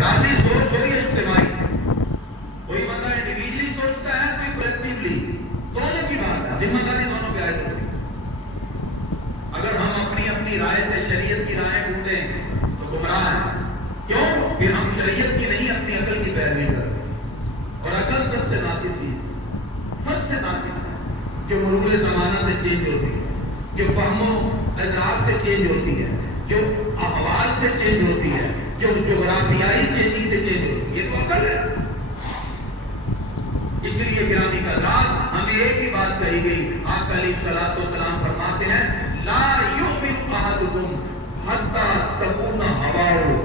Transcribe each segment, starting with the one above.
انفرادی سوچ ہو یا اجتماعی، کوئی بندہ انڈیویجلی سوچتا ہے، کوئی کلیکٹیولی، دونوں کی بات ہے، ذمہ داری دونوں پہ عائد ہوتی ہے۔ اگر ہم اپنی اپنی رائے سے شریعت کی رائے ڈھونڈیں تو گمراہ ہیں۔ کیوں؟ پھر ہم شریعت کی نہیں اپنی عقل کی پیروی کرتے ہیں، اور عقل سب سے ناقص ہے، جو مرور زمانہ سے چینج ہوتی ہے، جو فہم و ادراک سے چینج ہوتی ہے، جو احوال سے چینج ہوتی ہے، جو جغرافیائی چینجنگ سے چینج ہوتی ہے، یہ تو عقل ہے۔ اس لیے گرامی حضرات، ہمیں ایک ہی بات کہی گئی، آقا علیہ الصلوۃ والسلام فرماتے ہیں لا یؤمن احدکم حتی تکون ہواؤہ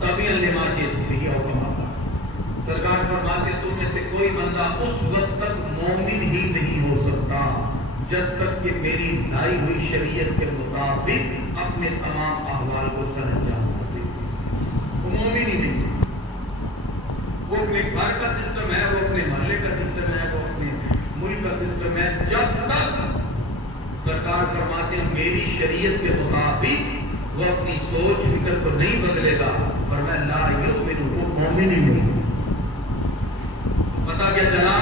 تابعا لما جئت بہ او کما قال۔ سرکار فرماتے ہیں تم میں سے کوئی بندہ اس وقت تک مومن ہی نہیں ہو سکتا جب تک کہ میری لائی ہوئی شریعت کے مطابق اپنے تمام احوال کو سر انجام نہ دے۔ وہ مومن ہی نہیں، وہ اپنے گھر کا سسٹم ہے، وہ اپنے محلے کا سسٹم ہے، وہ اپنے ملک کا سسٹم ہے، جب تک سرکار فرماتے ہیں میری شریعت کے مطابق وہ اپنی سوچ فکر کو نہیں بدلے گا، فرمایا لا یؤمن، وہ مومن ہی نہیں۔ پتا کیا چلا؟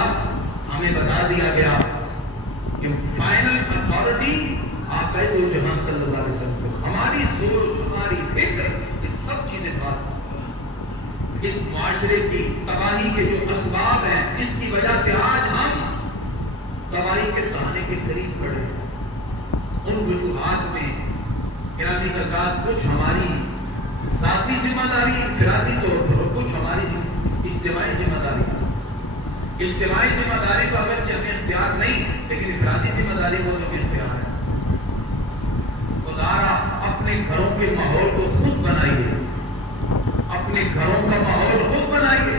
ہمیں بتا دیا گیا کہ فائنل اتھارٹی آقا دو جہاں صلی اللہ علیہ وسلم، ہماری سوچ، ہماری فکر، یہ سب چیزیں بات، اس معاشرے کی تباہی کے جو اسباب ہیں، جس کی وجہ سے آج ہم تباہی کے کہانے کے قریب پڑے، ان وجوہات میں گرامی حضرات کچھ ہماری ذاتی ذمہ داری انفرادی طور پر، اور کچھ ہماری اجتماعی ذمہ داری۔ اجتماعی ذمہ داری کو اگرچہ ہمیں اختیار نہیں، لیکن انفرادی ذمہ داری کو ہمیں اختیار ہے۔ خدارا اپنے گھروں کے ماحول کو خود بنائیے، اپنے گھروں کا ماحول خود بنائیے۔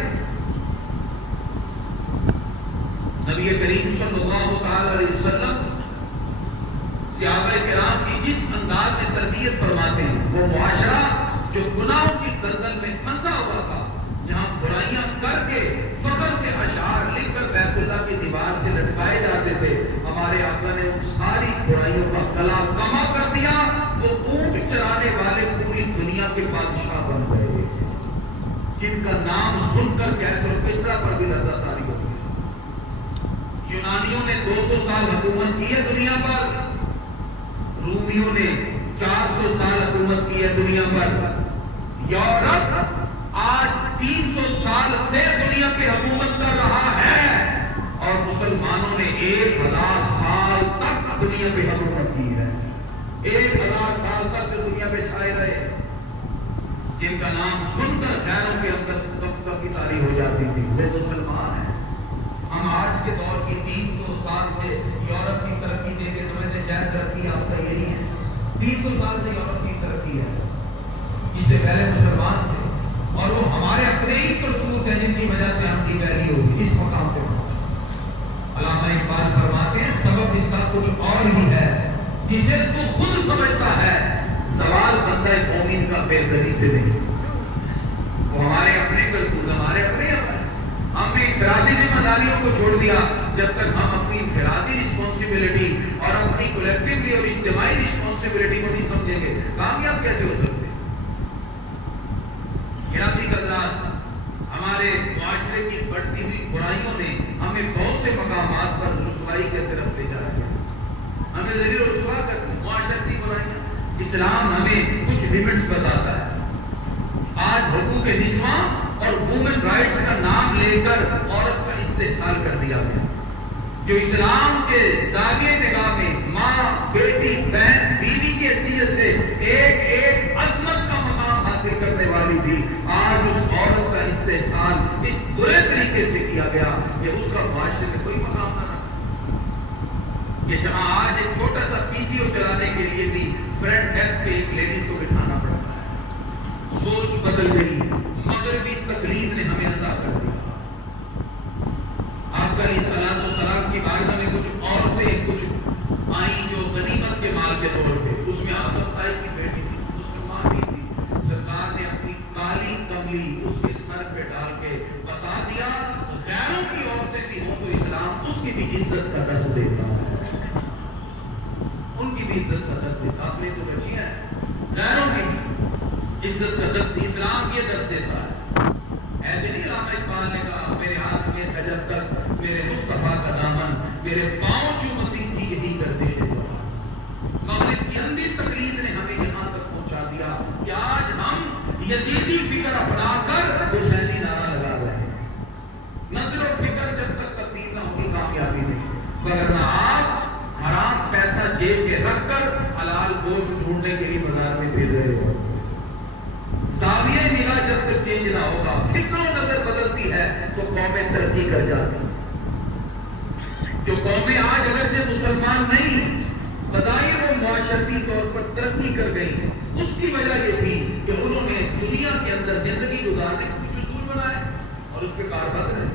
نبی کریم صلی اللہ تعالی علیہ وسلم صحابہ کرام کی جس انداز میں تربیت فرماتے ہیں، وہ معاشرہ جو گناہوں کی دلدل میں پھنسا ہوا تھا، جہاں برائیاں کر کے فخر سے اشعار لکھ کر بیت اللہ کی دیوار سے لٹکائے جاتے تھے، ہمارے آقا نے ان ساری برائیوں کا گلا کما کر دیا۔ وہ اونٹ چرانے والے پوری دنیا کے بادشاہ بن گئے، جن کا نام سن کر کیسر و کسریٰ پر بھی لرزہ طاری ہو گیا۔ یونانیوں نے 200 سال حکومت کی ہے دنیا پر، رومیوں نے 400 سال حکومت کی ہے دنیا پر، یورپ آج 300 سال سے دنیا پہ حکومت کر رہا ہے، اور مسلمانوں نے 1000 سال تک دنیا پہ حکومت کی ہے، 1000 سال تک جو دنیا پہ چھائے رہے، جن کا نام سن کر غیروں کے اندر کب کی تاریخ ہو جاتی تھی، وہ مسلمان ہیں۔ ہم آج کے دور کی 300 سال سے یورپ کی ترقی دے کے سمجھتے شاید ترقی آپ کا یہی ہے، 300 سال سے یورپ کی ترقی ہے، اس سے پہلے مسلمان تھے، اور وہ ہمارے اپنے ہی کرتوت ہیں جن کی وجہ سے ہم کی پیروی ہوگی اس مقام پہ۔ علامہ اقبال فرماتے ہیں سبب اس کا کچھ اور ہی ہے، جسے تو خود سمجھتا ہے، زوال بندہ مومن کا بے زری سے نہیں۔ وہ ہمارے اپنے کرتوت، ہمارے اپنے ہم نے انفرادی ذمہ داریوں کو چھوڑ دیا۔ جب تک ہم اپنی انفرادی رسپانسبلٹی اور اپنی کولیکٹیولی اور اجتماعی رسپانسبلٹی کو نہیں سمجھیں گے، کامیاب کیسے ہو سکتے؟ گرامی حضرات، ہمارے معاشرے کی بڑھتی ہوئی برائیوں نے ہمیں بہت سے مقامات پر رسوائی کی طرف لے جایا ہے، ہمیں ذلیل و رسوا کرتی معاشرتی برائیاں۔ اسلام ہمیں کچھ لیمٹس بتاتا ہے۔ آج حقوق نسواں اور وومن رائٹس کا نام لے کر عورت کا استحصال کر دیا گیا، جو اسلام کے زاویہ نگاہ میں ماں، بیٹی، بہن، بیوی کی حیثیت سے ایک ایک عظمت کا مقام حاصل کرنے والی تھی، آج اس عورت کا استحصال اس برے طریقے سے کیا گیا کہ اس کا معاشرے میں کوئی مقام نہ رہا۔ کہ جہاں آج ایک چھوٹا سا پی سی او چلانے کے لیے بھی فرنٹ ڈیسک پہ ایک لیڈیز کو بٹھانا پڑتا ہے۔ سوچ بدل گئی، مغربی تقلید نے ہمیں ادا کر دیا۔ آقا علیہ الصلوۃ والسلام کی بارگاہ میں کچھ عورتیں کچھ آئیں جو غنیمت کے مال کے طور پہ، اس میں آدم طائی کی بیٹی تھی، مسلمان بھی تھی، سرکار نے اپنی کالی کملی اس کے سر پہ ڈال کے بتا دیا غیروں کی عورتیں بھی ہوں تو اسلام اس کی بھی عزت کا درس دیتا ہے، ان کی بھی عزت کا درس دیتا، اپنی تو بچیاں ہیں، غیروں کی بھی عزت کا درس اسلام یہ درس دیتا ہے۔ تیرے پاؤں چومتی تھی یہی گردش زمان. مغرب کی اندھی تقلید نے ہمیں یہاں تک پہنچا دیا کہ آج ہم یزیدی فکر اپنا کر حسینی نعرہ لگا رہے ہیں. نظر و فکر جب تک تبدیل نہ ہوگی کامیابی نہیں. ورنہ آپ حرام پیسہ جیب میں رکھ کر حلال گوشت ڈھونڈنے کے لیے بازار میں پھر رہے ہو. زاویہ نگاہ جب تک چینج نہ ہوگا، فکر و نظر بدلتی ہے تو قومیں ترقی کر جاتی. جو قومیں آج اگرچہ مسلمان نہیں بتائیے وہ معاشرتی طور پر ترقی کر گئی، اس کی وجہ یہ تھی کہ انہوں نے دنیا کے اندر زندگی گزارنے کے کچھ اصول بنائے اور اس پہ کاربند رہے.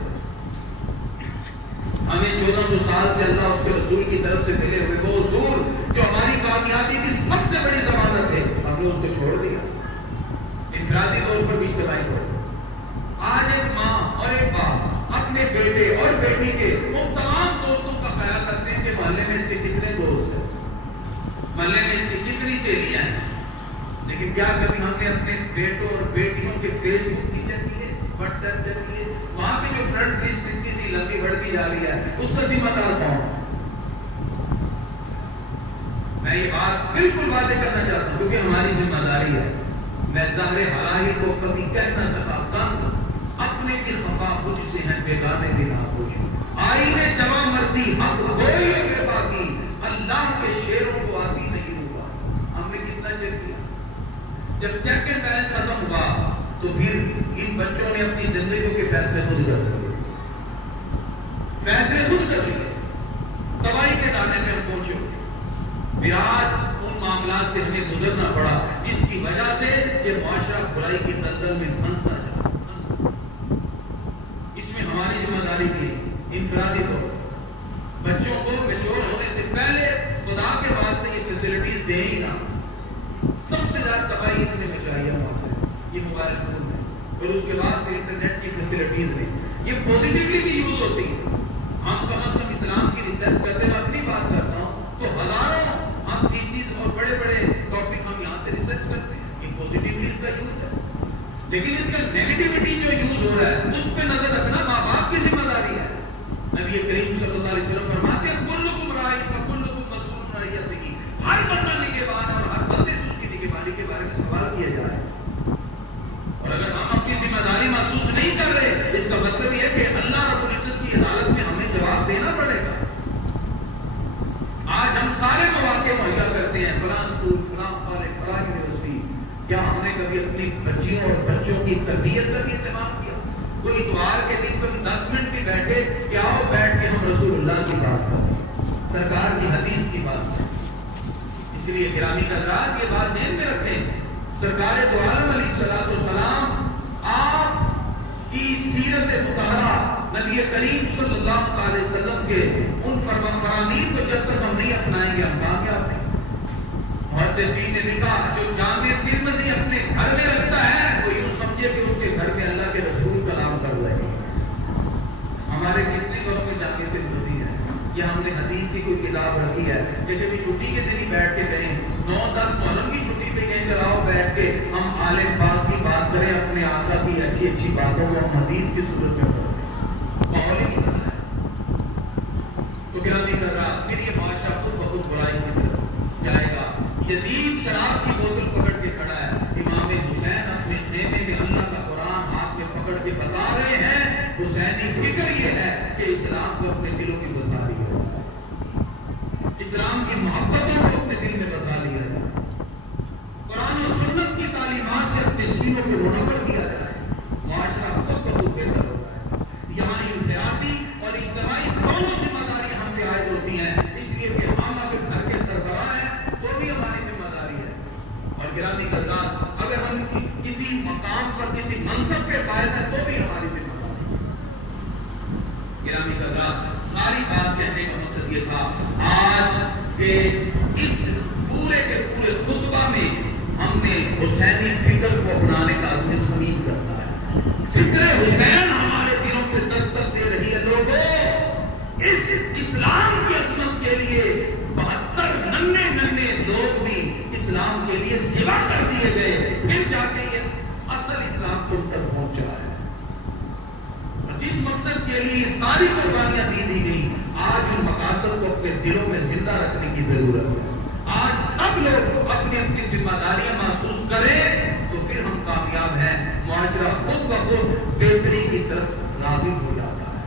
ہمیں 1400 سال سے اللہ اس کے رسول کی طرف سے ملے ہوئے وہ اصول جو ہماری کامیابی کی سب سے بڑی ضمانت ہے، ہم نے اس کو چھوڑ دیا. انفرادی طور پر بھی اجتماعی طور پر آج ایک ماں اور ایک باپ اپنے بیٹے اور بیٹی کے وہ تمام دوستوں کا خیال رکھتے ہیں کہ محلے میں اس کے کتنے دوست ہیں، محلے میں اس کی کتنی سہیلیاں ہیں. لیکن کیا کبھی ہم نے اپنے بیٹوں اور بیٹیوں کے فیس بک نہیں چیک کیے، واٹس ایپ چیک کیے؟ وہاں کی جو فرنٹ لسٹ اتنی تھی لمبی بڑھتی جا رہی ہے، اس کا ذمہ دار کون؟ میں یہ بات بالکل واضح کرنا چاہتا ہوں کیونکہ ہماری ذمہ داری ہے. میں ظاہر حلاہی کو کبھی کہہ نہ سکا کند اپنے کی خفا مجھ سے ہیں بیگانے بھی نہ خوش. آئینے جمع مرتی حق ہوئی کے باقی اللہ کے شیروں کو آتی نہیں ہوگا. ہم نے کتنا چیک کیا؟ جب چیک اینڈ بیلنس ختم ہوا تو پھر ان بچوں نے اپنی زندگیوں کے فیصلے خود کر لیے، فیصلے خود کر لیے، تباہی کے دانے میں پہنچے. پھر آج ان معاملات سے ہمیں گزرنا پڑا جس کی وجہ سے یہ معاشرہ برائی کی دلدل میں پھنستا ہے. اس میں ہماری ذمہ داری کی انفرادی طور بچوں کو میچور ہونے سے پہلے خدا کے واسطے یہ فیسلٹیز دے ہی نہ. سب سے زیادہ تباہی اس نے مچائی ہے معاشرے یہ موبائل فون ہے، اور اس کے بعد پھر انٹرنیٹ کی فیسلٹیز میں یہ پوزیٹیولی بھی یوز ہوتی ہے. ہم کم از کم اسلام کی ریسرچ کرتے ہیں، میں اپنی بات کرتا ہوں تو ہزاروں ہم تھیسیز اور بڑے بڑے ٹاپک ہم یہاں سے ریسرچ کرتے ہیں. یہ پوزیٹیولی اس کا یوز ہے، لیکن اس کا نیگیٹیوٹی جو یوز ہو رہا ہے اس پہ نظر رکھنا ماں باپ کی ذمہ داری ہے. نبی کریم صلی اللہ علیہ وسلم فرماتے ہیں کلکم راعٍ و کلکم مسئول عن رعیتہ. ہر بندہ نگہبان اور ہر بندے سے اس کی نگہبانی کے بارے میں سوال کیا جا رہا ہے. اور اگر ہم اپنی ذمہ داری محسوس نہیں کر رہے اس کا مطلب یہ ہے کہ اللہ رب العزت کی عدالت میں ہمیں جواب دینا پڑے گا. آج ہم سارے مواقع مہیا کرتے ہیں، فلاں اسکول، فلاں کالج، فلاں یونیورسٹی. کیا ہم نے کبھی اپنی بچیوں اور بچوں کی تربیت کا بھی اہتمام کیا؟ کوئی اتوار کے دن کبھی 10 منٹ بھی بیٹھے کیا ہو بیٹھ کے ہم رسول اللہ کی بات کریں، سرکار کی حدیث کی بات کریں. اس لیے گرامی حضرات یہ بات ذہن میں رکھیں، سرکار دو عالم علیہ السلام آپ کی سیرت مطہرہ نبی کریم صلی اللہ علیہ وسلم کے ان فرامین کو جب تک ہم نہیں اپنائیں گے ہم کامیاب نہیں. محدثین نے لکھا جو جامع ترمذی اپنے گھر میں رکھتا ہے وہ یوں سمجھے کہ اس کے گھر میں اللہ کے رسول کلام کر رہے ہیں. ہمارے کتنے گھروں میں جامع ترمذی ہے یا ہم نے حدیث کی کوئی کتاب رکھی ہے کہ کبھی چھٹی کے دن ہی بیٹھ کے کہیں 9-10 محرم کی چھٹی پہ کہیں چلاؤ بیٹھ کے ہم عالم پاک کی بات کریں، اپنے آقا کی اچھی اچھی باتوں کو ہم حدیث کی صورت میں پڑھتے ہیں. ماحول ہی نہیں کرنا ہے. تو گرامی کر رہا پھر یہ معاشرہ خود بخود برائی کی طرف جائے گا. یزید شراب کی بوتل پکڑ کے کھڑا ہے، امام حسین اپنے خیمے میں اللہ کا قرآن ہاتھ میں پکڑ کے بتا رہے ہیں. حسینی فکر یہ ہے کہ اسلام کو اپنے دلوں میں بسا لیا جائے، اسلام کی محبتوں کو اپنے دل میں بسا لیا جائے، قرآن و سنت کی تعلیمات سے اپنے سینوں کو منور کیا جائے. معاشرہ سب بہت بہتر ہوتا ہے. یہاں انفرادی اور اجتماعی دونوں ذمہ داریاں ہم پہ عائد ہوتی ہیں، اس لیے کہ ہم اگر گھر کے سربراہ ہیں تو بھی ہماری ذمہ داری ہے. اور گرامی حضرات اگر ہم کسی مقام پر کسی منصب کے فائز ہیں تو بھی ہماری ذمہ داری. گرامی حضرات ساری بات کہنے کا مقصد یہ تھا آج کہ اس پورے کے پورے خطبہ میں ہم نے حسینی فکر کو اپنانے کا عزم صمیم کرنا ہے. فکر حسین ہمارے دلوں پہ دستک دے رہی ہے. لوگوں اس اسلام کی عظمت کے لیے 72 ننھے لوگ بھی اسلام کے لیے سوا کر دیے گئے، پھر جا کے یہ اصل اسلام تم تک پہنچا ہے. جس مقصد کے لیے ساری قربانیاں دی گئی آج ان مقاصد کو اپنے دلوں میں زندہ رکھنے کی ضرورت ہے. آج سب لوگ اپنی اپنی ذمہ داریاں محسوس کریں تو پھر ہم کامیاب ہیں. معاشرہ خود بخود بہتری کی طرف راغب ہو جاتا ہے.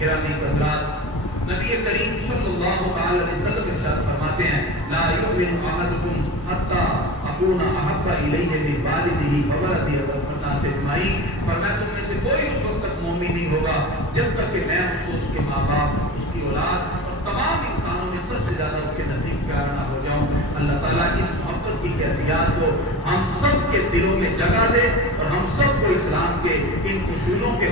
گرامی حضرات، نبی کریم صلی اللہ علیہ وسلم ارشاد فرماتے ہیں لا یؤمن احدکم حتی اکون احب الیہ من والدہ وولدہ والناس اجمعین. فرمایا تم میں سے کوئی اس وقت تک مومن نہیں ہوگا جب تک کہ میں اس کو اس کے ماں باپ، اس کی اولاد اور تمام انسانوں میں سب سے زیادہ اس کے نزدیک پیارا نہ ہو جاؤں. اللہ تعالیٰ اس محبت کی کیفیات کو ہم سب کے دلوں میں جگہ دے اور ہم سب کو اسلام کے ان اصولوں کے